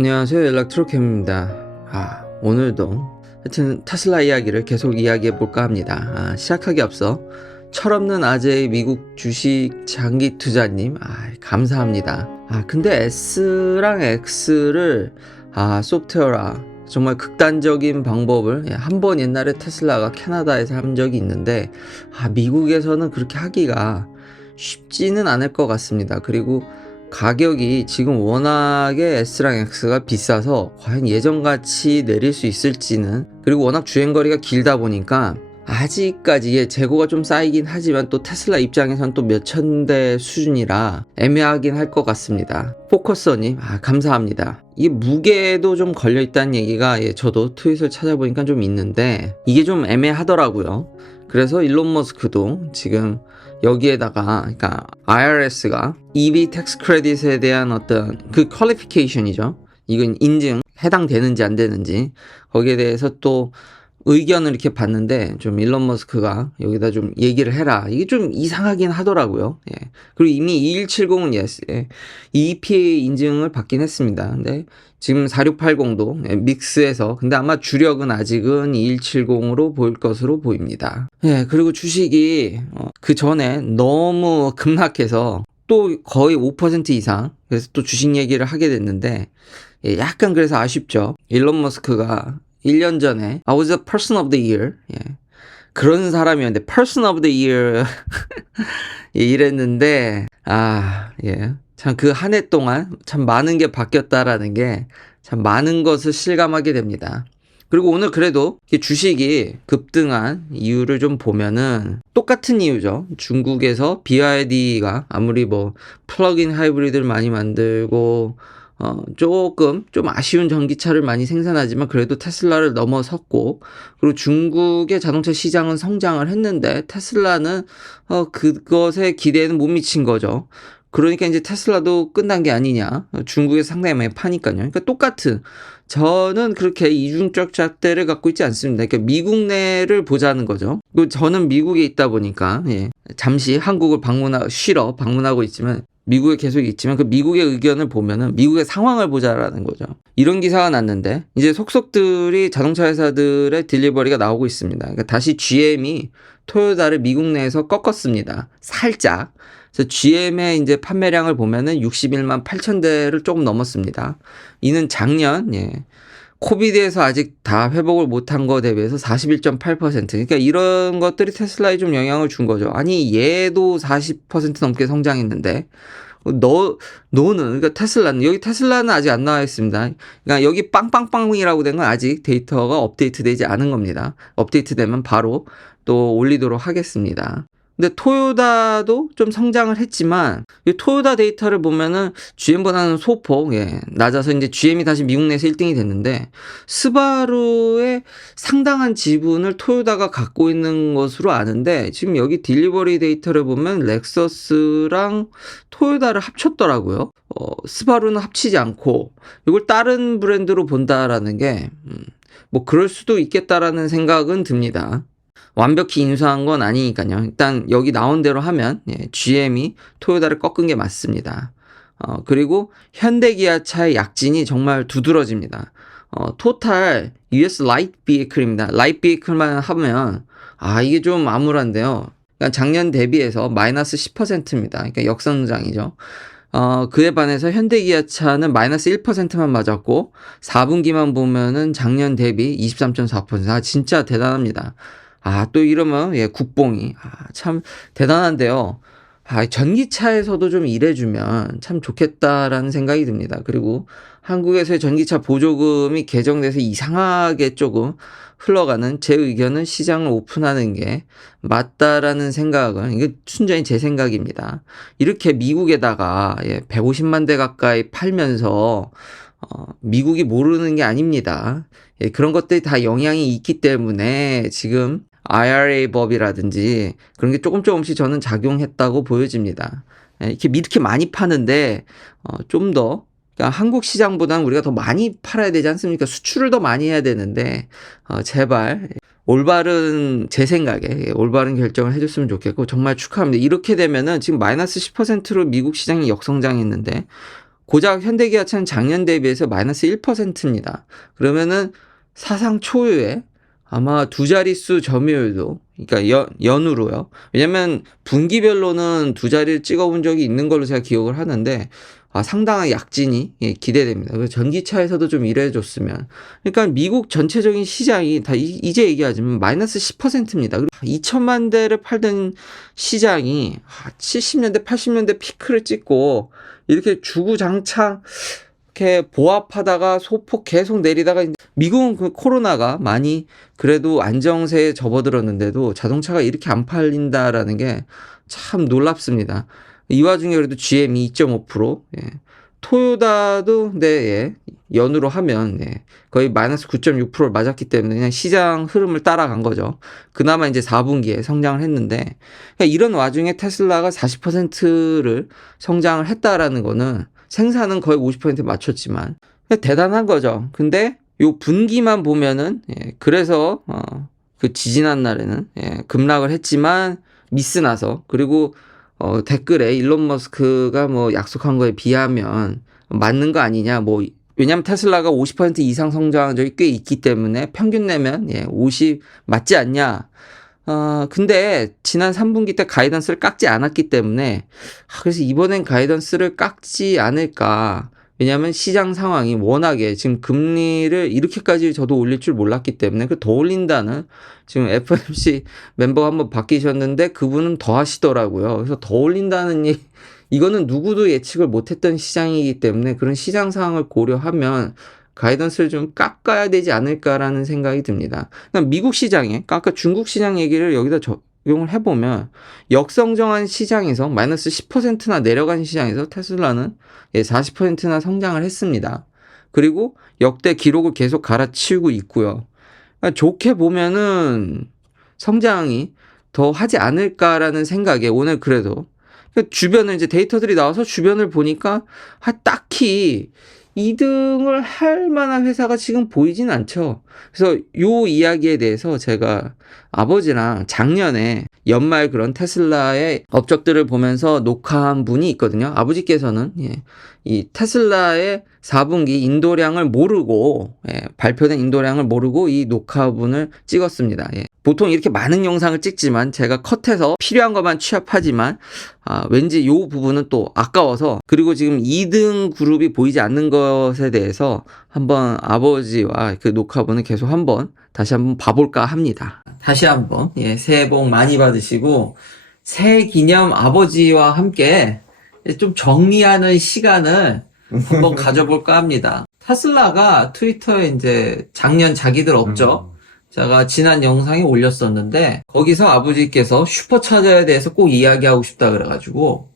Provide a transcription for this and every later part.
안녕하세요. 연락트로캠입니다. 오늘도 하여튼 테슬라 이야기를 계속 이야기해 볼까 합니다. 시작하기 앞서 철없는 아재의 미국 주식 장기 투자님, 감사합니다. 근데 S랑 X를 소프트웨어라 정말 극단적인 방법을 한번 옛날에 테슬라가 캐나다에서 한 적이 있는데 미국에서는 그렇게 하기가 쉽지는 않을 것 같습니다. 그리고 가격이 지금 워낙에 S랑 X가 비싸서 과연 예전같이 내릴 수 있을지는, 그리고 워낙 주행거리가 길다 보니까 아직까지 재고가 좀 쌓이긴 하지만 또 테슬라 입장에선 또 몇천 대 수준이라 애매하긴 할 것 같습니다. 포커서님, 감사합니다. 이게 무게도 좀 걸려있다는 얘기가 저도 트윗을 찾아보니까 좀 있는데 이게 좀 애매하더라고요. 그래서 일론 머스크도 지금 여기에다가, 그러니까 IRS가 EV 텍스 크레딧에 대한 어떤 그 퀄리피케이션이죠. 이건 인증 해당되는지 안 되는지 거기에 대해서 또 의견을 이렇게 봤는데 좀 일론 머스크가 여기다 좀 얘기를 해라. 이게 좀 이상하긴 하더라고요. 그리고 이미 2170은 EPA 인증을 받긴 했습니다. 근데 지금 4680도 믹스해서, 근데 아마 주력은 아직은 2170으로 보일 것으로 보입니다. 그리고 주식이 그 전에 너무 급락해서 또 거의 5% 이상, 그래서 또 주식 얘기를 하게 됐는데 약간 그래서 아쉽죠. 일론 머스크가 1년 전에 I was a person of the year, 그런 사람이었는데 person of the year 이랬는데 참 그 한 해 동안 참 많은 게 바뀌었다라는 게 참 많은 것을 실감하게 됩니다. 그리고 오늘 그래도 주식이 급등한 이유를 좀 보면은 똑같은 이유죠. 중국에서 BYD가 아무리 플러그인 하이브리드를 많이 만들고 조금 좀 아쉬운 전기차를 많이 생산하지만 그래도 테슬라를 넘어섰고, 그리고 중국의 자동차 시장은 성장을 했는데 테슬라는 그것에 기대에는 못 미친 거죠. 그러니까 이제 테슬라도 끝난 게 아니냐. 중국에서 상당히 많이 파니까요. 그러니까 똑같은, 저는 그렇게 이중적 잣대를 갖고 있지 않습니다. 그러니까 미국 내를 보자는 거죠. 그리고 저는 미국에 있다 보니까 잠시 한국을 쉬러 방문하고 있지만, 미국에 계속 있지만 그 미국의 의견을 보면은 미국의 상황을 보자라는 거죠. 이런 기사가 났는데 이제 속속들이 자동차 회사들의 딜리버리가 나오고 있습니다. 그러니까 다시 GM이 토요타를 미국 내에서 꺾었습니다. 살짝. 그래서 GM의 이제 판매량을 보면은 61만 8천 대를 조금 넘었습니다. 이는 작년 코비드에서 아직 다 회복을 못한 거 대비해서 41.8%. 그러니까 이런 것들이 테슬라에 좀 영향을 준 거죠. 아니 얘도 40% 넘게 성장했는데 너는, 그러니까 테슬라는, 여기 테슬라는 아직 안 나와 있습니다. 그러니까 여기 빵빵빵이라고 된 건 아직 데이터가 업데이트 되지 않은 겁니다. 업데이트 되면 바로 또 올리도록 하겠습니다. 근데 토요타도 좀 성장을 했지만 이 토요타 데이터를 보면은 GM보다는 소폭 낮아서 이제 GM이 다시 미국 내에서 1등이 됐는데, 스바루의 상당한 지분을 토요타가 갖고 있는 것으로 아는데 지금 여기 딜리버리 데이터를 보면 렉서스랑 토요타를 합쳤더라고요. 스바루는 합치지 않고 이걸 다른 브랜드로 본다라는 게 그럴 수도 있겠다라는 생각은 듭니다. 완벽히 인수한 건 아니니까요. 일단 여기 나온 대로 하면 GM이 토요타를 꺾은 게 맞습니다. 그리고 현대기아차의 약진이 정말 두드러집니다. 토탈 US 라이트 비에이클입니다. 라이트 비에이클만 하면 이게 좀 암울한데요. 그러니까 작년 대비해서 마이너스 10%입니다. 그러니까 역성장이죠. 그에 반해서 현대기아차는 마이너스 1%만 맞았고 4분기만 보면은 작년 대비 23.4%. 진짜 대단합니다. 또 이러면 국뽕이 참 대단한데요. 전기차에서도 좀 일해주면 참 좋겠다라는 생각이 듭니다. 그리고 한국에서의 전기차 보조금이 개정돼서 이상하게 조금 흘러가는, 제 의견은 시장을 오픈하는 게 맞다라는 생각은, 이게 순전히 제 생각입니다. 이렇게 미국에다가 150만 대 가까이 팔면서 미국이 모르는 게 아닙니다. 그런 것들이 다 영향이 있기 때문에 지금 IRA 법이라든지 그런 게 조금씩 저는 작용했다고 보여집니다. 이렇게 많이 파는데 좀 더, 그러니까 한국 시장보다는 우리가 더 많이 팔아야 되지 않습니까? 수출을 더 많이 해야 되는데 제발 올바른, 제 생각에 올바른 결정을 해줬으면 좋겠고, 정말 축하합니다. 이렇게 되면은 지금 마이너스 10%로 미국 시장이 역성장했는데 고작 현대기아차는 작년 대비해서 마이너스 1%입니다. 그러면은 사상 초유의 아마 두 자릿수 점유율도, 그러니까 연으로요. 왜냐면 분기별로는 두 자리를 찍어본 적이 있는 걸로 제가 기억을 하는데, 상당한 약진이 기대됩니다. 그래서 전기차에서도 좀 이래줬으면. 그러니까 미국 전체적인 시장이 다 이제 얘기하자면 마이너스 10%입니다. 2천만 대를 팔던 시장이 70년대, 80년대 피크를 찍고 이렇게 주구장창 이렇게 보합하다가 소폭 계속 내리다가, 미국은 그 코로나가 많이 그래도 안정세에 접어들었는데도 자동차가 이렇게 안 팔린다라는 게 참 놀랍습니다. 이 와중에 그래도 GM이 2.5%, 토요타도 연으로 하면 거의 마이너스 9.6%를 맞았기 때문에 그냥 시장 흐름을 따라간 거죠. 그나마 이제 4분기에 성장을 했는데, 그러니까 이런 와중에 테슬라가 40%를 성장을 했다라는 거는 생산은 거의 50% 맞췄지만 대단한 거죠. 근데 요 분기만 보면은 그래서 그 지지난 날에는 급락을 했지만 미스나서, 그리고 댓글에 일론 머스크가 뭐 약속한 거에 비하면 맞는 거 아니냐, 뭐 왜냐면 테슬라가 50% 이상 성장한 적이 꽤 있기 때문에 평균 내면 50 맞지 않냐. 근데 지난 3분기 때 가이던스를 깎지 않았기 때문에 그래서 이번엔 가이던스를 깎지 않을까. 왜냐하면 시장 상황이 워낙에 지금 금리를 이렇게까지 저도 올릴 줄 몰랐기 때문에 그 더 올린다는, 지금 FOMC 멤버가 한번 바뀌셨는데 그분은 더 하시더라고요. 그래서 더 올린다는 이거는 누구도 예측을 못했던 시장이기 때문에 그런 시장 상황을 고려하면 가이던스를 좀 깎아야 되지 않을까라는 생각이 듭니다. 그러니까 미국 시장에, 아까 중국 시장 얘기를 여기다 적용을 해보면 역성장한 시장에서 마이너스 10%나 내려간 시장에서 테슬라는 40%나 성장을 했습니다. 그리고 역대 기록을 계속 갈아치우고 있고요. 그러니까 좋게 보면은 성장이 더 하지 않을까라는 생각에 오늘 그래도 주변을 이제 데이터들이 나와서 주변을 보니까 딱히 2등을 할 만한 회사가 지금 보이진 않죠. 그래서 요 이야기에 대해서 제가 아버지랑 작년에 연말 그런 테슬라의 업적들을 보면서 녹화한 분이 있거든요. 아버지께서는 이 테슬라의 4분기 인도량을 모르고, 발표된 인도량을 모르고 이 녹화분을 찍었습니다. 보통 이렇게 많은 영상을 찍지만 제가 컷해서 필요한 것만 취합하지만 왠지 요 부분은 또 아까워서, 그리고 지금 2등 그룹이 보이지 않는 것에 대해서 한번 아버지와 그 녹화분을 계속 다시 한번 봐볼까 합니다. 다시 한번 새해 복 많이 받으시고, 새해 기념 아버지와 함께 좀 정리하는 시간을 한번 가져볼까 합니다. 테슬라가 트위터에 이제 작년 자기들 업적, 제가 지난 영상에 올렸었는데 거기서 아버지께서 슈퍼차저에 대해서 꼭 이야기하고 싶다 그래가지고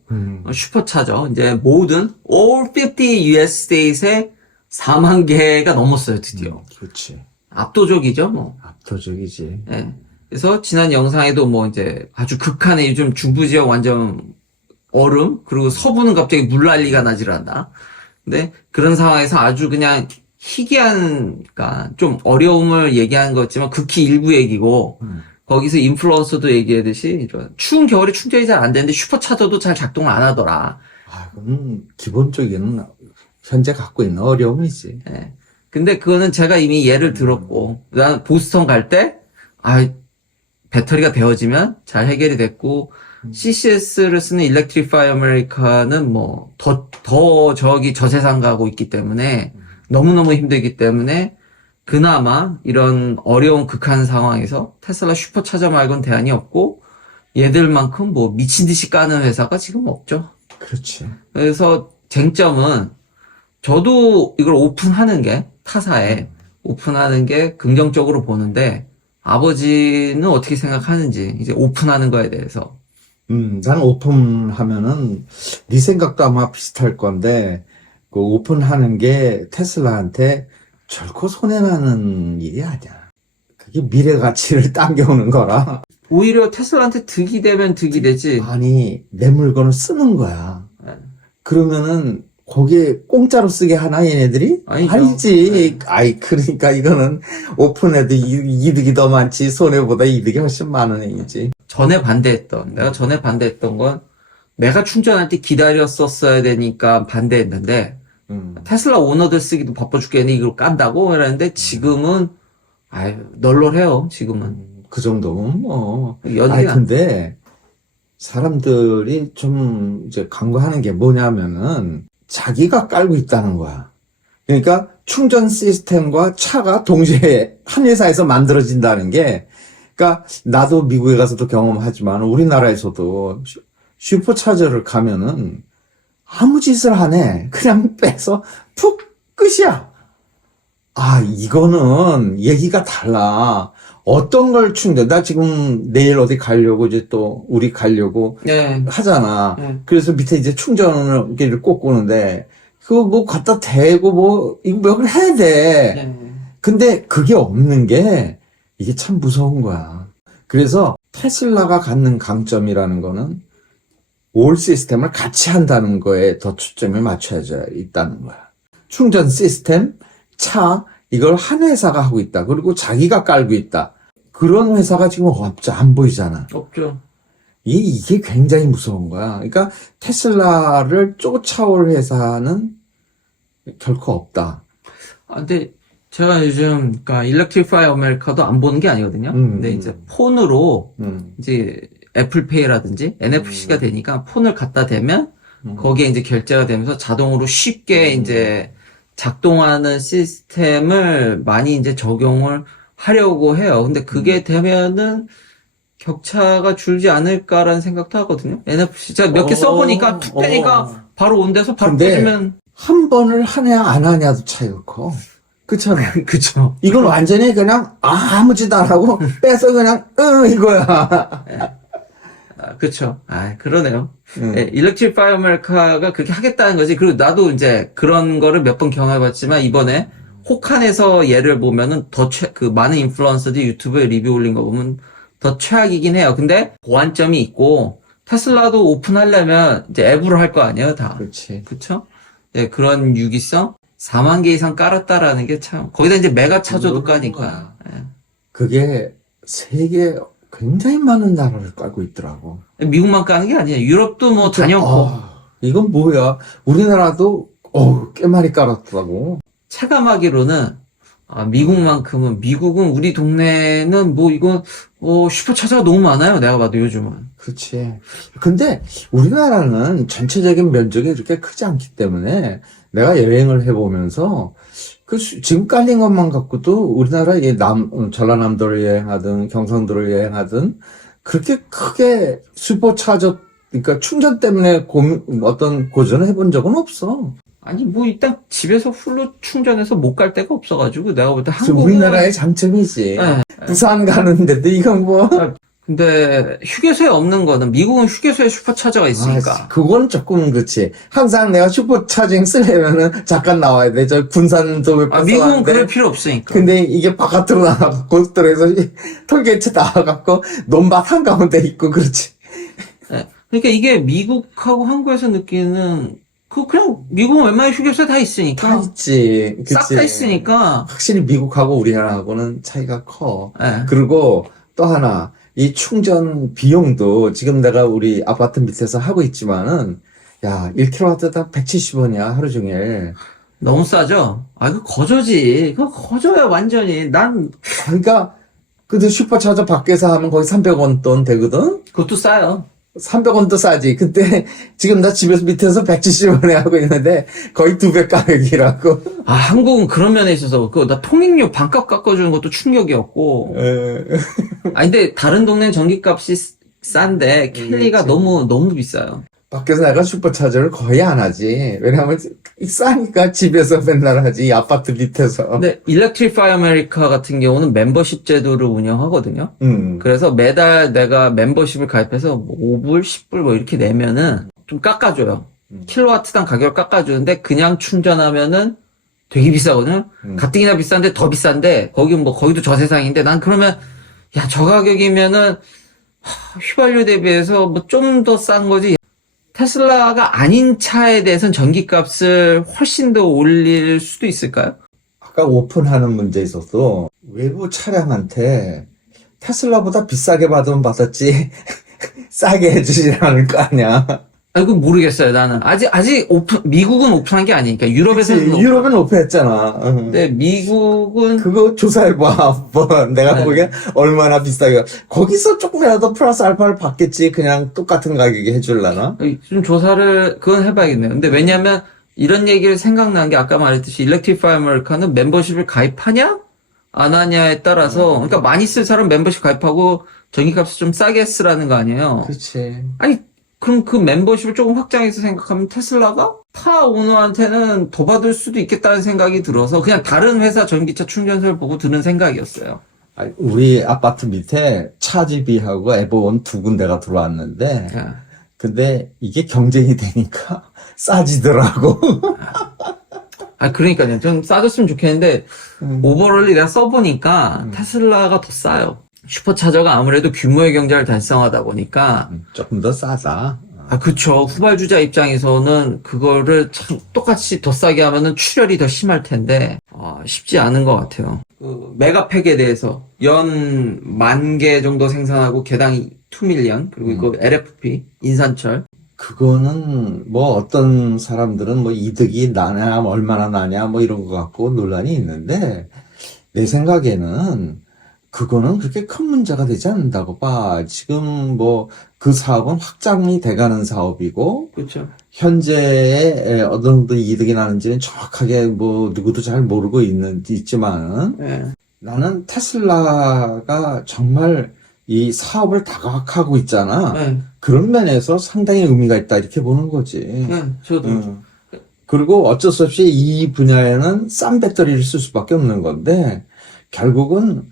슈퍼차저 이제 모든 all 50 US state에 4만 개가 넘었어요, 드디어. 그렇지. 압도적이죠, 뭐. 압도적이지. 그래서 지난 영상에도 뭐 이제 아주 극한의 요즘 중부 지역 완전 얼음, 그리고 서부는 갑자기 물난리가 나질 않나. 근데 그런 상황에서 아주 그냥 희귀한, 그러니까 좀 어려움을 얘기하는 거지만 극히 일부 얘기고, 거기서 인플루언서도 얘기하듯이 이런 추운 겨울에 충전이 잘 안 되는데 슈퍼차저도 잘 작동을 안 하더라. 그건 기본적인 현재 갖고 있는 어려움이지. 근데 그거는 제가 이미 예를 들었고, 난 보스턴 갈 때, 배터리가 데워지면 잘 해결이 됐고, CCS를 쓰는 Electrify America는 뭐, 더 저세상 가고 있기 때문에, 너무너무 힘들기 때문에, 그나마 이런 어려운 극한 상황에서 테슬라 슈퍼차저 말고는 대안이 없고, 얘들만큼 뭐 미친 듯이 까는 회사가 지금 없죠. 그렇지. 그래서 쟁점은, 저도 이걸 오픈하는 게, 타사에 오픈하는 게 긍정적으로 보는데, 아버지는 어떻게 생각하는지, 이제 오픈하는 거에 대해서. 난 오픈하면은, 네 생각도 아마 비슷할 건데, 그 오픈하는 게 테슬라한테 결코 손해나는 일이 아니야. 그게 미래 가치를 당겨오는 거라. 오히려 테슬라한테 득이 되면 득이 되지. 아니, 내 물건을 쓰는 거야. 그러면은, 거기에 공짜로 쓰게 하나, 얘네들이? 아니지. 그러니까 이거는 오픈해도 이득이 더 많지, 손해보다 이득이 훨씬 많은 행위지. 내가 전에 반대했던 건, 내가 충전할 때 기다렸었어야 되니까 반대했는데, 테슬라 오너들 쓰기도 바빠 죽겠네. 이걸 깐다고 이랬는데 지금은 아유 널널해요. 지금은 그 정도면 뭐. 연기가 근데 사람들이 좀 이제 간과하는 게 뭐냐면은 자기가 깔고 있다는 거야. 그러니까 충전 시스템과 차가 동시에 한 회사에서 만들어진다는 게, 그러니까 나도 미국에 가서도 경험하지만 우리나라에서도 슈퍼차저를 가면은 아무 짓을 안 해. 그냥 빼서 푹 끝이야. 아, 이거는 얘기가 달라. 어떤 걸 충전, 나 지금 내일 어디 가려고 이제 또 우리 가려고 네. 하잖아. 네. 그래서 밑에 이제 충전기를 꽂고는데 그거 뭐 갖다 대고 뭐 이거 몇 해야 돼. 네. 근데 그게 없는 게 이게 참 무서운 거야. 그래서 테슬라가 갖는 강점이라는 거는 올 시스템을 같이 한다는 거에 더 초점을 맞춰야 있다는 거야. 충전 시스템, 차, 이걸 한 회사가 하고 있다. 그리고 자기가 깔고 있다. 그런 회사가 지금 없죠. 안 보이잖아. 없죠. 이게 굉장히 무서운 거야. 그러니까 테슬라를 쫓아올 회사는 결코 없다. 근데 제가 요즘 그러니까 일렉트리파이 아메리카도 안 보는 게 아니거든요. 근데 이제 폰으로 이제 애플페이라든지 NFC가 되니까 폰을 갖다 대면 거기에 이제 결제가 되면서 자동으로 쉽게 이제 작동하는 시스템을 많이 이제 적용을 하려고 해요. 근데 그게 되면은 격차가 줄지 않을까라는 생각도 하거든요. NFC 제가 몇 개 써보니까 툭 되니까 바로 온 데서 바로 근데 꽂으면 한 번을 하냐 안 하냐도 차이가 커. 그렇잖아. 그쵸. 이건 완전히 그냥 아무 짓 안 하고 빼서 그냥 이거야. 그쵸. 그러네요. 일렉트리파이 아메리카가 그렇게 하겠다는 거지. 그리고 나도 이제 그런 거를 몇 번 경험해봤지만 이번에 혹한에서 예를 보면은 그 많은 인플루언서들이 유튜브에 리뷰 올린 거 보면 더 최악이긴 해요. 근데 보완점이 있고 테슬라도 오픈하려면 이제 앱으로 할 거 아니에요, 다. 그렇지. 그쵸? 네, 그런 유기성 4만 개 이상 깔았다라는 게 참 거기다 이제 메가 차저도 까니까. 그게 세계 굉장히 많은 나라를 깔고 있더라고. 미국만 까는 게 아니에요. 유럽도 뭐 단연코. 이건 뭐야? 우리나라도 꽤 많이 깔았더라고. 체감하기로는 미국만큼은 미국은 우리 동네는 뭐 이건 슈퍼차저가 너무 많아요. 내가 봐도 요즘은. 그렇지. 근데 우리나라는 전체적인 면적이 그렇게 크지 않기 때문에 내가 여행을 해보면서 지금 깔린 것만 갖고도 우리나라 전라남도를 여행하든 경상도를 여행하든 그렇게 크게 슈퍼차저 그러니까 충전 때문에 어떤 고전을 해본 적은 없어. 아니 뭐 일단 집에서 풀로 충전해서 못 갈 데가 없어가지고 내가 볼 때 한국은 우리나라의 장점이지. 네. 부산 가는데도 이건 뭐. 근데 휴게소에 없는 거는 미국은 휴게소에 슈퍼차저가 있으니까. 그건 조금 그렇지. 항상 내가 슈퍼차징 쓰려면은 잠깐 나와야 돼. 저 군산도 미국은 그럴 필요 없으니까. 근데 이게 바깥으로 나가고 고속도로에서 톨게이트 나와갖고 논밭 한가운데 있고 그렇지. 네. 그러니까 이게 미국하고 한국에서 느끼는 그냥 미국은 웬만한 휴게소에 다 있으니까. 다 있지. 싹 다 있으니까. 확실히 미국하고 우리나라하고는 차이가 커. 네. 그리고 또 하나. 이 충전 비용도 지금 내가 우리 아파트 밑에서 하고 있지만은, 야, 1kW당 170원이야, 하루 종일. 너무 싸죠? 이거 거저지. 그거 거저야, 완전히. 그러니까, 근데 슈퍼차저 밖에서 하면 거의 300원 돈 되거든? 그것도 싸요. 300원도 싸지. 근데 지금 나 집에서 밑에서 170원에 하고 있는데 거의 2배 가격이라고. 한국은 그런 면에 있어서 나 통행료 반값 깎아주는 것도 충격이었고. 근데 다른 동네는 전기값이 싼데 캘리가 너무 비싸요. 밖에서 내가 슈퍼차저를 거의 안 하지. 왜냐하면 싸니까 집에서 맨날 하지. 이 아파트 밑에서. 근데 일렉트리파이 아메리카 같은 경우는 멤버십 제도를 운영하거든요. 그래서 매달 내가 멤버십을 가입해서 뭐 5불, 10불 뭐 이렇게 내면은 좀 깎아줘요. 킬로와트당 가격을 깎아주는데 그냥 충전하면은 되게 비싸거든요. 가뜩이나 비싼데 더 비싼데 거기도 저 세상인데 난 그러면 야, 저 가격이면은 휘발유 대비해서 뭐 좀 더 싼 거지. 테슬라가 아닌 차에 대해서는 전기값을 훨씬 더 올릴 수도 있을까요? 아까 오픈하는 문제에 있어서 외부 차량한테 테슬라보다 비싸게 받으면 받았지 싸게 해주지 않을 거 아니야. 그건 모르겠어요, 나는. 아직 미국은 오픈한 게 아니니까. 유럽에서는. 그치, 유럽은 오픈했잖아. 응. 근데 미국은. 그거 조사해봐. 뭐, 내가 네. 보기엔 얼마나 비싸게. 거기서 조금이라도 플러스 알파를 받겠지. 그냥 똑같은 가격에 해줄라나? 좀 조사를, 그건 해봐야겠네요. 근데 왜냐면, 이런 얘기를 생각난 게 아까 말했듯이, Electrify America는 멤버십을 가입하냐? 안 하냐에 따라서, 그러니까 많이 쓸 사람 멤버십 가입하고, 전기값을 좀 싸게 쓰라는 거 아니에요? 그렇지. 아니, 그럼 그 멤버십을 조금 확장해서 생각하면 테슬라가 타 오너한테는 더 받을 수도 있겠다는 생각이 들어서 그냥 다른 회사 전기차 충전소를 보고 드는 생각이었어요. 우리 아파트 밑에 차지비하고 에버원 두 군데가 들어왔는데, 야. 근데 이게 경쟁이 되니까 싸지더라고. 그러니까요. 좀 싸졌으면 좋겠는데, 오버롤리 내가 써보니까 테슬라가 더 싸요. 슈퍼차저가 아무래도 규모의 경제를 달성하다 보니까, 조금 더 싸다. 그쵸. 후발주자 입장에서는 그거를 참 똑같이 더 싸게 하면은 출혈이 더 심할 텐데, 쉽지 않은 것 같아요. 그 메가팩에 대해서 연 10,000개 정도 생산하고 개당 2밀리언, 그리고 이거 LFP, 인산철. 그거는 뭐 어떤 사람들은 뭐 이득이 나냐, 뭐 얼마나 나냐, 뭐 이런 거 갖고 논란이 있는데, 내 생각에는 그거는 그렇게 큰 문제가 되지 않는다고 봐. 지금 뭐 그 사업은 확장이 돼가는 사업이고, 그렇죠. 현재에 어느 정도 이득이 나는지는 정확하게 뭐 누구도 잘 모르고 있지만, 예. 나는 테슬라가 정말 이 사업을 다각하고 있잖아. 네. 그런 면에서 상당히 의미가 있다 이렇게 보는 거지. 네, 저도. 그리고 어쩔 수 없이 이 분야에는 싼 배터리를 쓸 수밖에 없는 건데 결국은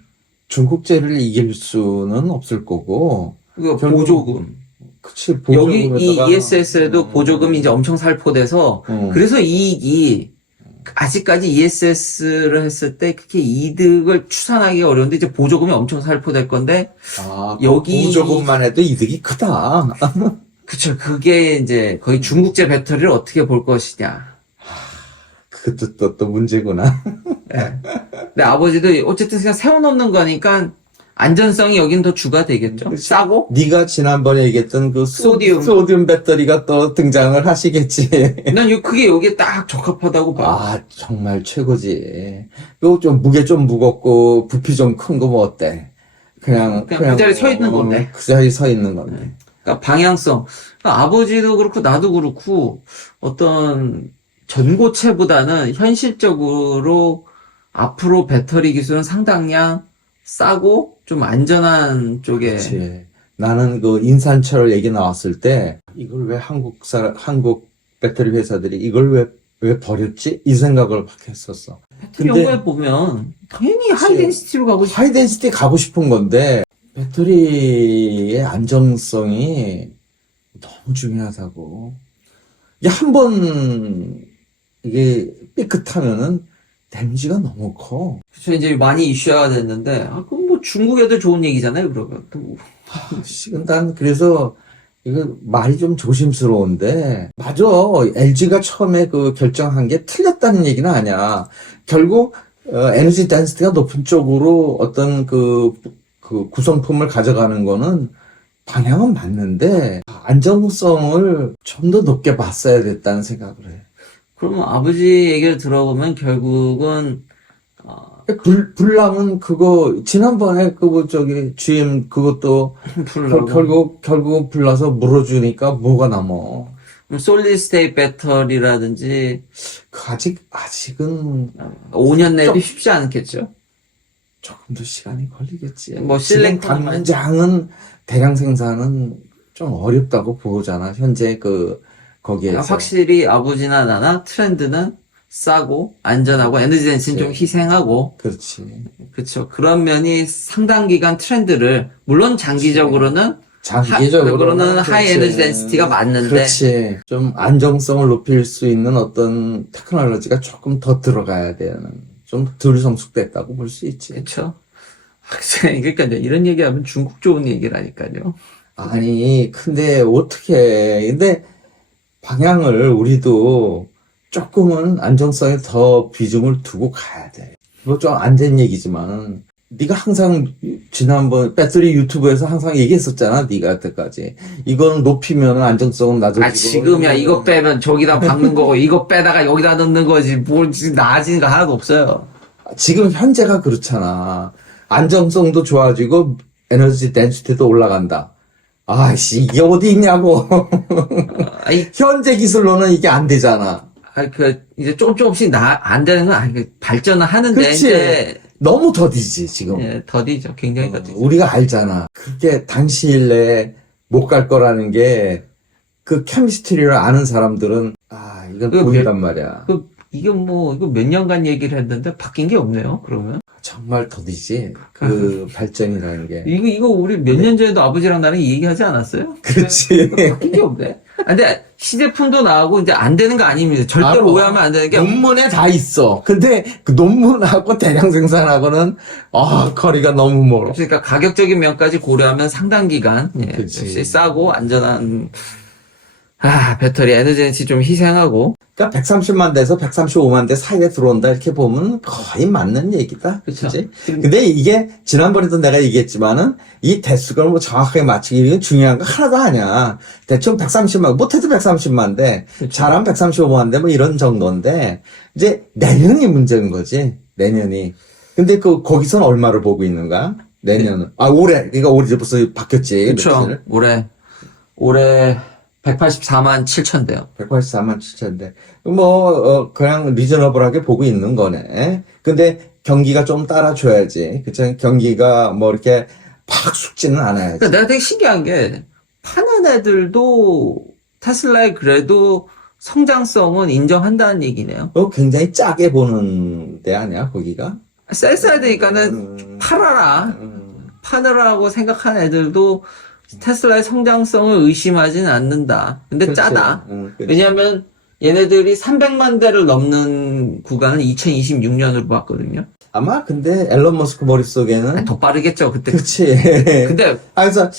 중국제를 이길 수는 없을 거고. 이거 결국- 보조금. 그치, 여기 이 보조금에다가- ESS에도 보조금이 이제 엄청 살포돼서 그래서 이익이 아직까지 ESS를 했을 때 그렇게 이득을 추산하기가 어려운데 이제 보조금이 엄청 살포될 건데 여기- 보조금만 해도 이득이 크다. 그쵸. 그게 이제 거의 중국제 배터리를 어떻게 볼 것이냐. 그것도 또 문제구나. 네. 근데 아버지도 어쨌든 그냥 세워놓는 거니까 안전성이 여긴 더 주가 되겠죠. 싸고. 네가 지난번에 얘기했던 그 소디움. 배터리가 또 등장을 하시겠지. 난 그게 여기에 딱 적합하다고 봐. 아, 정말 최고지. 요 좀 무게 좀 무겁고 부피 좀 큰 거 뭐 어때? 그냥 그 자리에 서 있는 건데. 그 자리에 서 있는 건데. 그러니까 방향성. 그러니까 아버지도 그렇고 나도 그렇고 어떤 전고체보다는 현실적으로 앞으로 배터리 기술은 상당량 싸고 좀 안전한 쪽에. 그렇지. 나는 그 인산철 얘기 나왔을 때 이걸 왜 한국 배터리 회사들이 이걸 왜 버렸지? 이 생각을 막 했었어. 배터리 연구해 보면 당연히 하이덴시티로 가고 싶어. 하이덴시티 가고 싶은 건데 배터리의 안정성이 너무 중요하다고. 이게 한번 이게 삐끗하면은 데미지가 너무 커. 그래서 이제 많이 이슈화가 됐는데, 그건 뭐 중국 애들 좋은 얘기잖아요, 그러면. 난 그래서 이거 말이 좀 조심스러운데 맞아. LG가 처음에 그 결정한 게 틀렸다는 얘기는 아니야. 결국 에너지 덴시티가 높은 쪽으로 어떤 그 구성품을 가져가는 거는 방향은 맞는데 안정성을 좀 더 높게 봤어야 됐다는 생각을 해. 그러면 아버지 얘기를 들어보면 결국은 불남은 그거 지난번에 그거 저기 GM 그것도 결국 불나서 물어주니까 뭐가 남어. 솔리드 스테이트 배터리라든지 아직은 5년 내도 쉽지 않겠죠. 조금 더 시간이 걸리겠지. 뭐 지금 당장은 대량 생산은 좀 어렵다고 보잖아. 현재 거기에서. 확실히 아버지나 나나 트렌드는 싸고 안전하고 에너지 덴시티는 좀 희생하고. 그렇지. 그렇죠. 그런 면이 상당 기간 트렌드를 물론 장기적으로는 하이 에너지 덴시티가 맞는데. 그렇지. 좀 안정성을 높일 수 있는 어떤 테크놀로지가 조금 더 들어가야 되는, 좀 덜 성숙됐다고 볼 수 있지. 그렇죠. 그러니까 이런 얘기하면 중국 좋은 얘기라니까요. 아니, 근데 근데 방향을 우리도 조금은 안정성에 더 비중을 두고 가야 돼. 뭐 좀 안 된 얘기지만 네가 항상 지난번 배터리 유튜브에서 항상 얘기했었잖아. 네가 그때까지 이거는 높이면 안정성은 낮아지고. 아, 지금이야. 이거 빼면 저기다 박는 거고, 이거 빼다가 여기다 넣는 거지. 뭘 지금 나아지는 거 하나도 없어요. 지금 현재가 그렇잖아. 안정성도 좋아지고 에너지 덴시티도 올라간다. 아씨 이게 어디 있냐고. 아니, 현재 기술로는 이게 안 되잖아. 이제 조금씩 안 되는 건 아니, 발전을 하는데, 그렇지. 이제, 너무 더디지 지금. 예, 더디죠. 굉장히 더디죠. 우리가 알잖아. 그게 당시일 내에 못 갈 거라는 게 그 케미스트리를 아는 사람들은 이건 보인단 말이야. 이거 몇 년간 얘기를 했는데 바뀐 게 없네요, 그러면. 정말 더디지. 그 발전이라는 게. 이거 우리 몇 년 전에도 아버지랑 나랑 얘기하지 않았어요? 그렇지. 바뀐 게 없네. 근데 시제품도 나오고 이제 안 되는 거 아닙니다. 절대로 뭐, 오해하면 안 되는 게. 논문에 다 있어. 근데 그 논문하고 대량 생산하고는 거리가 너무 멀어. 그러니까 가격적인 면까지 고려하면 상당 기간, 예, 그치. 역시 싸고 안전한, 배터리 에너지 좀 희생하고. 그러니까 130만 대에서 135만 대 사이에 들어온다 이렇게 보면 거의 맞는 얘기다. 그쵸. 그치? 근데 이게 지난번에도 내가 얘기했지만은 이 대수를 뭐 정확하게 맞추기 중요한 거 하나도 아니야. 대충 130만, 못해도 130만 대, 잘하면 135만 대 뭐 이런 정도인데 이제 내년이 문제인 거지. 내년이. 근데 거기서는 얼마를 보고 있는가? 내년은. 올해. 그러니까 올해 벌써 바뀌었지. 그렇죠. 며칠. 올해 184만 7천 대요. 184만 7천대. 그냥 리저너블하게 보고 있는 거네. 근데 경기가 좀 따라줘야지. 그쵸? 경기가 이렇게 팍 숙지는 않아야지. 그러니까 내가 되게 신기한 게, 파는 애들도 테슬라의 그래도 성장성은 인정한다는 얘기네요. 굉장히 짜게 보는 데 아니야, 거기가? 셀 써야 되니까는 팔아라. 파느라고 생각하는 애들도 테슬라의 성장성을 의심하진 않는다. 근데 그렇지. 짜다. 그렇지. 왜냐하면 얘네들이 300만 대를 넘는 구간을 2026년으로 봤거든요. 아마 근데 앨런 머스크 머릿속에는 더 빠르겠죠, 그때. 그치. 근데 그래서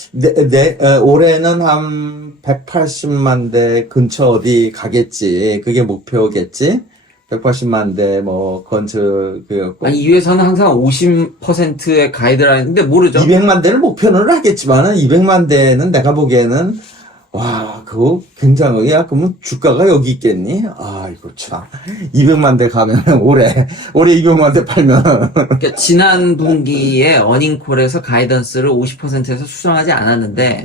올해는 한 180만 대 근처 어디 가겠지. 그게 목표겠지. 180만 대 이 위에서는 항상 50%의 가이드라인인데 모르죠. 200만 대를 목표는 하겠지만은 200만 대는 내가 보기에는 그거 굉장히 그러면 주가가 여기 있겠니? 이거 참 200만 대 가면 올해 200만 대 팔면 그러니까 지난 분기에 어닝콜에서 가이던스를 50%에서 수정하지 않았는데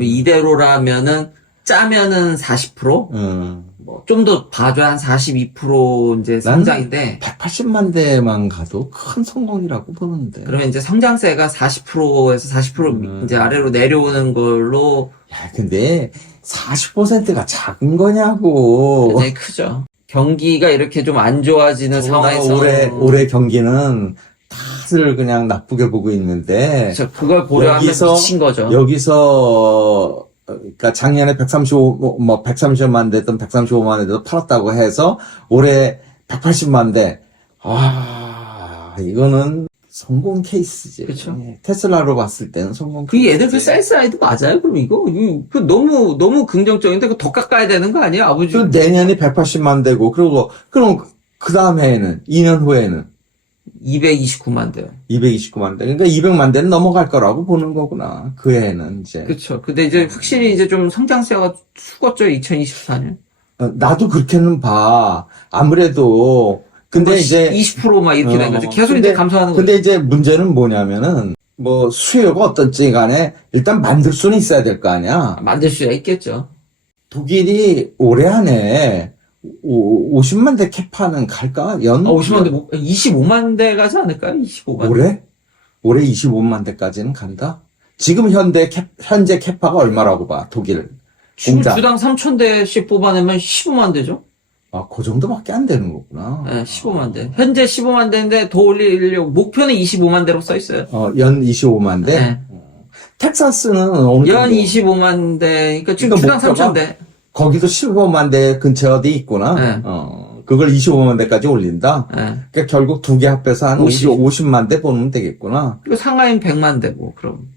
이대로라면은 짜면은 40%? 좀 더 봐줘야 한 42% 이제 성장인데 180만 대만 가도 큰 성공이라고 보는데. 그러면 이제 성장세가 40%에서 40% 이제 아래로 내려오는 걸로 근데 40%가 작은 거냐고. 굉장히 크죠. 경기가 이렇게 좀 안 좋아지는 상황에서 올해 경기는 다들 그냥 나쁘게 보고 있는데 그걸 고려하면 미친 거죠. 그러니까 작년에 130만 대든 135만 대든 팔았다고 해서 올해 180만 대. 이거는 성공 케이스지. 그쵸. 테슬라로 봤을 때는 성공 케이스. 얘들 셀 사이드 맞아요? 그럼 이거 너무 긍정적인데 더 깎아야 되는 거 아니에요? 아버지. 내년에 180만 대고, 그럼 그 다음 해에는, 2년 후에는 229만 대요. 229만 대. 그러니까 200만 대는 넘어갈 거라고 보는 거구나. 그 해에는 이제. 그렇죠. 근데 이제 확실히 이제 좀 성장세가 죽었죠, 2024년. 나도 그렇게는 봐. 아무래도, 근데 이제. 20%막 이렇게 된 거죠. 계속 이제 감소하는 거죠. 근데 이제 문제는 뭐냐면은, 수요가 어떤지 간에 일단 만들 수는 있어야 될 거 아니야. 만들 수야 있겠죠. 독일이 올해 안에 50만 대 캐파는 갈까? 50만 대, 25만 대 가지 않을까요? 25만 대. 올해 25만 대까지는 간다? 지금 현재 캐파가 얼마라고 봐, 독일. 공장. 주당 3,000대씩 뽑아내면 15만 대죠? 그 정도밖에 안 되는 거구나. 네, 15만 대. 현재 15만 대인데 더 올리려고, 목표는 25만 대로 써 있어요. 연 25만 대? 네. 텍사스는 어느 연 정도? 25만 대, 그러니까 지금 그러니까 주당 목표가 3,000대. 거기도 15만 대 근처 어디 있구나. 네. 그걸 25만 대까지 올린다. 네. 그러니까 결국 두 개 합해서 한 50만 대 보면 되겠구나. 그리고 상하이는 100만 대고, 그럼.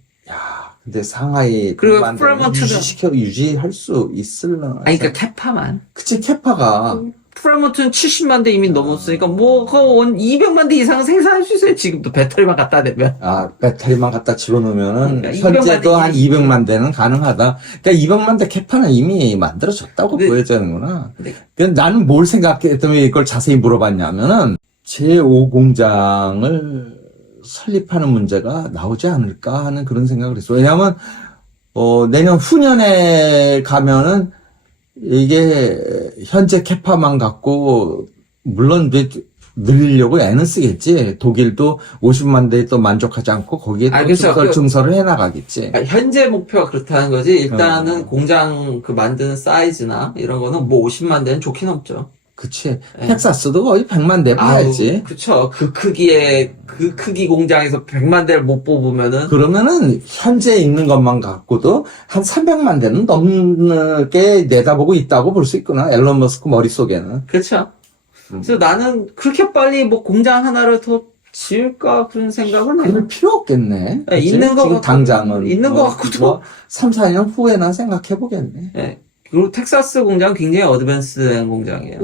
근데 상하이 그리고 100만 대는 프레먼트도- 유지할 수 있을려나? 그러니까 캐파만. 그치, 캐파가. 프라모트는 70만 대 이미 넘었으니까 뭐 200만 대 이상 생산할 수 있어요. 지금도 배터리만 갖다 대면. 배터리만 갖다 집어넣으면은, 그러니까 현재도 200만 한 200만 대는 가능하다. 그러니까 200만 대 캐파는 이미 만들어졌다고 근데- 보여야 되는구나. 근데- 근데 나는 뭘 생각했더니 이걸 자세히 물어봤냐면은, 제5 공장을 설립하는 문제가 나오지 않을까 하는 그런 생각을 했어. 왜냐하면, 내년 후년에 가면은, 이게 현재 캐파만 갖고 물론 이제 늘리려고 애는 쓰겠지. 독일도 50만 대에 또 만족하지 않고 거기에 또 그렇죠. 증설을 해나가겠지. 현재 목표가 그렇다는 거지. 일단은 공장 그 만드는 사이즈나 이런 거는 뭐 50만 대는 좋긴 없죠. 그치. 네. 텍사스도 거의 100만 대 봐야지. 그쵸. 그 크기 공장에서 100만 대를 못 뽑으면은. 그러면은 현재 있는 것만 갖고도 한 300만 대는 넘게 내다보고 있다고 볼 수 있구나. 앨런 머스크 머릿속에는. 그렇죠. 그래서 나는 그렇게 빨리 뭐 공장 하나를 더 지을까 그런 생각은 해요. 그럴 필요 없겠네. 네, 있는 거 지금 갖고도- 당장은. 있는 거 갖고도. 3, 4년 후에나 생각해보겠네. 예. 그리고 텍사스 공장 굉장히 어드밴스된 공장이에요.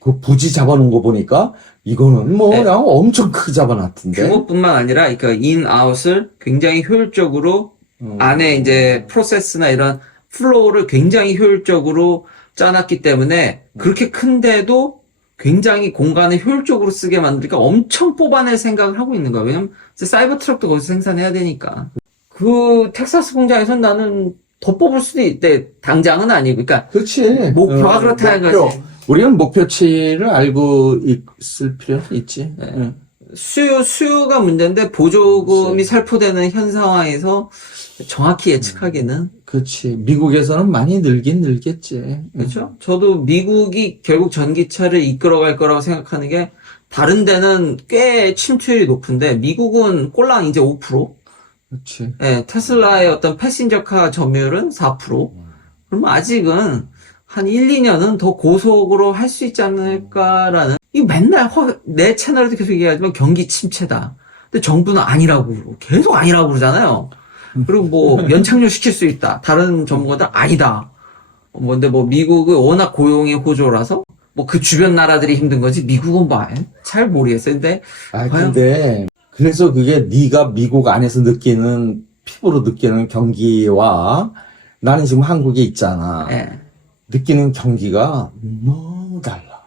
그 부지 잡아놓은 거 보니까 이거는 뭐 네. 그냥 엄청 크게 잡아놨던데. 규모뿐만 아니라 그러니까 인아웃을 굉장히 효율적으로 안에 이제 프로세스나 이런 플로우를 굉장히 효율적으로 짜놨기 때문에 그렇게 큰데도 굉장히 공간을 효율적으로 쓰게 만드니까 엄청 뽑아낼 생각을 하고 있는 거야. 왜냐면 사이버 트럭도 거기서 생산해야 되니까. 그 텍사스 공장에선 나는 더 뽑을 수도 있대. 당장은 아니고. 그러니까 그렇지. 목표가 그렇다는 목표. 거지. 우리는 목표치를 알고 있을 필요는 있지. 응. 수요가 문제인데 보조금이 그치. 살포되는 현 상황에서 정확히 예측하기는. 그렇지. 미국에서는 많이 늘긴 늘겠지. 그렇죠? 저도 미국이 결국 전기차를 이끌어갈 거라고 생각하는 게 다른 데는 꽤 침투율이 높은데 미국은 꼴랑 이제 5%. 그렇지. 예, 테슬라의 어떤 패신저카 점유율은 4%. 그러면 아직은 한 1, 2년은 더 고속으로 할 수 있지 않을까라는. 이 맨날 내 채널에도 계속 얘기하지만 경기 침체다. 근데 정부는 아니라고 그러고 계속 아니라고 그러잖아요. 그리고 뭐 연착륙 시킬 수 있다. 다른 전문가들 아니다. 뭔데 뭐 미국은 워낙 고용이 호조라서 뭐 그 주변 나라들이 힘든 거지 미국은 뭐 잘 모르겠어요. 근데 근데 그래서 그게 네가 미국 안에서 느끼는 피부로 느끼는 경기와 나는 지금 한국에 있잖아. 예. 느끼는 경기가 너무 달라.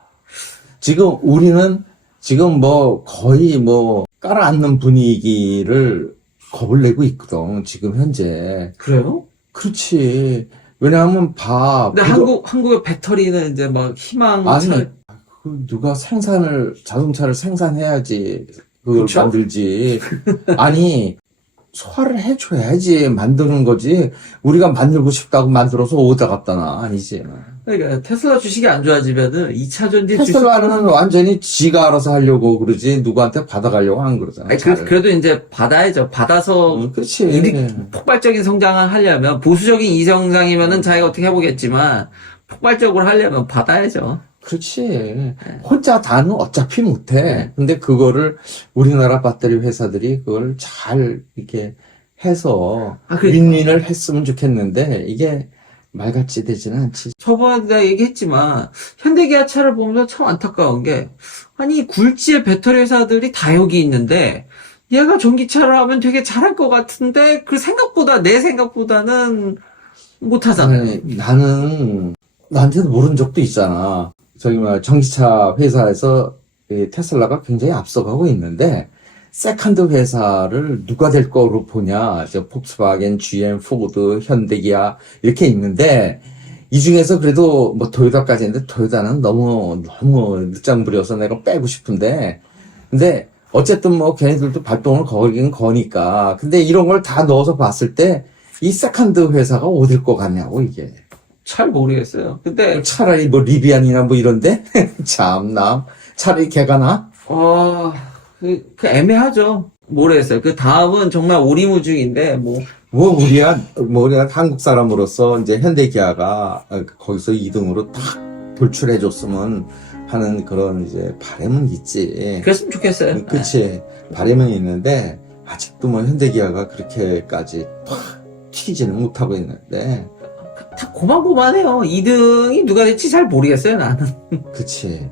지금 우리는 지금 뭐 거의 뭐 깔아앉는 분위기를 겁을 내고 있거든. 지금 현재. 그래요? 그렇지. 왜냐하면 근데 한국의 배터리는 이제 막 아니, 누가 자동차를 생산해야지 그걸 그쵸? 만들지. 아니, 소화를 해줘야지 만드는 거지. 우리가 만들고 싶다고 만들어서 오다 갔다 나. 아니지. 그러니까 테슬라 주식이 안 좋아지면은 2차 전지 테슬라는 완전히 지가 알아서 하려고 그러지. 누구한테 받아가려고 하는 거잖아. 아니, 그래도 이제 받아야죠. 받아서 그렇지. 폭발적인 성장을 하려면 보수적인 이성장이면은 자기가 어떻게 해보겠지만 폭발적으로 하려면 받아야죠. 그렇지. 혼자 다는 어차피 못해. 근데 그거를 우리나라 배터리 회사들이 그걸 잘 이렇게 해서 윈윈을 했으면 좋겠는데 이게 말같이 되지는 않지. 저번에 내가 얘기했지만 현대기아차를 보면서 참 안타까운 게 아니 굴지의 배터리 회사들이 다 여기 있는데 얘가 전기차를 하면 되게 잘할 것 같은데 그 내 생각보다는 못하잖아요. 아니, 나는 나한테도 모른 적도 있잖아. 전기차 회사에서 이 테슬라가 굉장히 앞서가고 있는데 세컨드 회사를 누가 될 거로 보냐. 폭스바겐, GM, 포드, 현대기아 이렇게 있는데 이 중에서 그래도 뭐 토요타까지 있는데 토요타는 너무 늦장 부려서 내가 빼고 싶은데 근데 어쨌든 뭐 걔네들도 발동을 거긴 거니까 근데 이런 걸 다 넣어서 봤을 때 이 세컨드 회사가 어딜 것 같냐고 이게. 잘 모르겠어요. 근데 차라리 뭐 리비안이나 뭐 이런데 참나 차라리 걔가 나? 그 애매하죠. 모르겠어요. 그 다음은 정말 오리무중인데 우리가 한국 사람으로서 이제 현대기아가 거기서 2등으로 딱 돌출해줬으면 하는 그런 이제 바람은 있지. 그랬으면 좋겠어요. 그치. 바람은 있는데 아직도 뭐 현대기아가 그렇게까지 팍 튀지는 못하고 있는데. 다 고만고만해요. 2등이 누가 될지 잘 모르겠어요, 나는. 그치.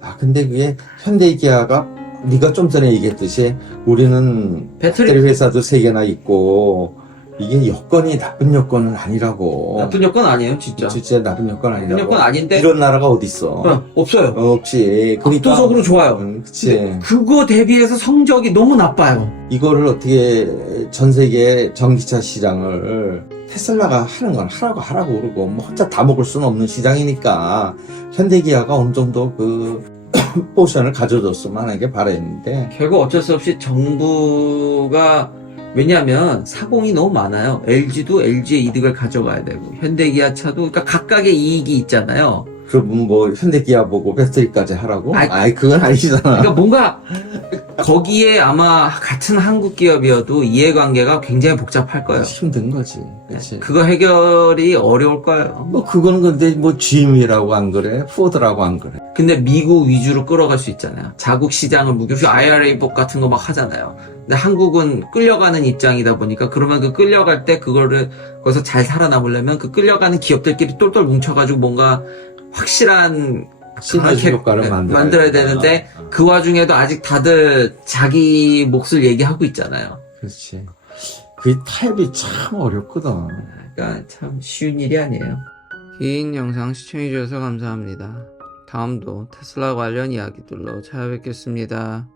아, 근데 그게 현대기아가 네가 좀 전에 얘기했듯이 우리는 배터리 회사도 3개나 있고 이게 여건이 나쁜 여건은 아니라고. 나쁜 여건 아니에요, 진짜. 진짜 나쁜 여건 아니라고. 나쁜 여건 아닌데. 이런 나라가 어딨어. 없어요. 없지. 그러니까 압도적으로 좋아요. 그치. 근데 그거 대비해서 성적이 너무 나빠요. 이거를 어떻게 전 세계 전기차 시장을 테슬라가 하는 건 하라고 그러고 뭐 혼자 다 먹을 수는 없는 시장이니까 현대기아가 어느 정도 그 포션을 가져줬으면 하는 게 바랬는데 결국 어쩔 수 없이 정부가 왜냐하면 사공이 너무 많아요. LG도 LG의 이득을 가져가야 되고 현대기아차도 그러니까 각각의 이익이 있잖아요. 그럼 뭐 현대기아 보고 배터리까지 하라고? 아이, 그건 아니잖아. 그러니까 뭔가 거기에 아마 같은 한국 기업이어도 이해관계가 굉장히 복잡할 거예요. 힘든 거지. 그치. 그거 해결이 어려울 거예요. 뭐 그거는 근데 뭐 GM이라고 안 그래? 포드라고 안 그래? 근데 미국 위주로 끌어갈 수 있잖아요. 자국 시장을 무기로 IRA법 같은 거 막 하잖아요. 근데 한국은 끌려가는 입장이다 보니까 그러면 그 끌려갈 때 그거를 거기서 잘 살아남으려면 그 끌려가는 기업들끼리 똘똘 뭉쳐가지고 뭔가 확실한 시너지 효과를 만들어야 되는데 그 와중에도 아직 다들 자기 몫을 얘기하고 있잖아요. 그렇지. 그 타협이 참 어렵거든. 그러니까 참 쉬운 일이 아니에요. 긴 영상 시청해주셔서 감사합니다. 다음도 테슬라 관련 이야기들로 찾아뵙겠습니다.